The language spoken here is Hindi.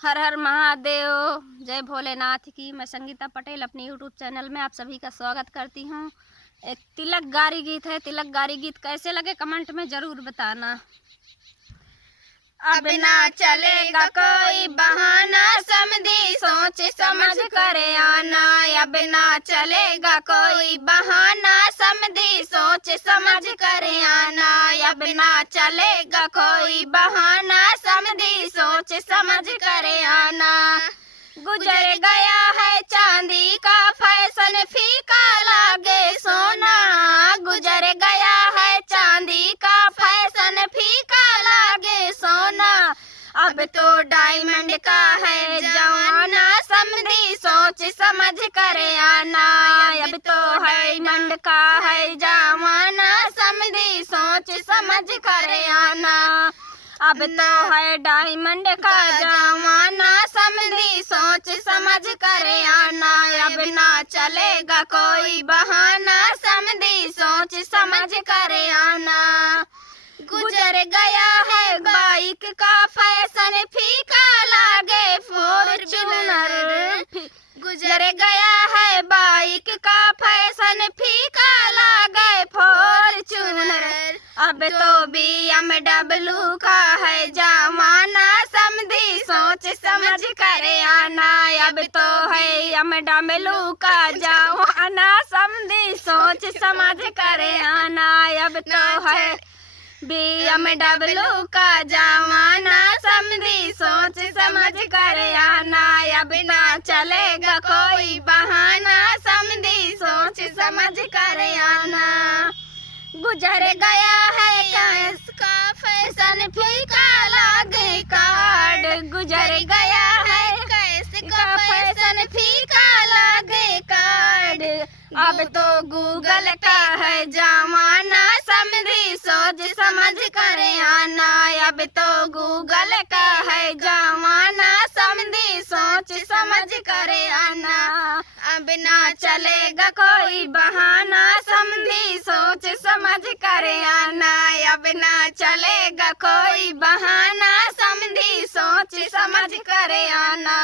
हर हर महादेव। जय भोलेनाथ की। मैं संगीता पटेल अपनी यूट्यूब चैनल में आप सभी का स्वागत करती हूँ। एक तिलक गारी गीत है। तिलक गारी गीत कैसे लगे कमेंट में ज़रूर बताना। अब ना चलेगा कोई बहाना, समझी सोच समझ करे आना। अब ना चलेगा कोई बहाना, समझी सोच समझ करे आना। अब ना चलेगा कोई बहाना, समझी सोच समझ करे आना। गुजर गया है चांदी का फैशन, फीका लागे सोना। गुजर गया है चांदी का फैशन, फीका लागे सोना। अब तो डायमंड का है जमाना, समझी सोच समझ करे आना। अब तो डायमंड का है जमाना, समझी सोच समझ करे आना। अब तो है डायमंड का जमाना, समझी सोच समझ करे आना। अब ना चलेगा कोई बहाना, समझी सोच समझ करे आना। गुजर गया है बाइक का फैशन, फीका लागे फॉर्च्यूनर। गुजर गया है बाइक का फैशन, फीका लागे फॉर्च्यूनर। अब तो BMW का है जमाना, समझी सोच समझ करे आना। अब तो है BMW का जमाना, समझी सोच समझ करे आना। अब तो है BMW का जमाना, समझी सोच समझ करे आना। अब ना चलेगा कोई बहाना, समझी सोच समझ करे आना। गुजर गया है कैश का फैशन, फीका लागे कार्ड। गुजर गया है कैश का फैशन, फीका लागे कार्ड। अब तो गूगल का है जमाना, समझी सोच समझ करे आना। अब तो गूगल का है जमाना, समझी सोच समझ करे आना। अब ना चलेगा कोई बहाना, समझी सोच समझ करे आना। अब ना चलेगा कोई बहाना, समझी सोच समझ करे आना।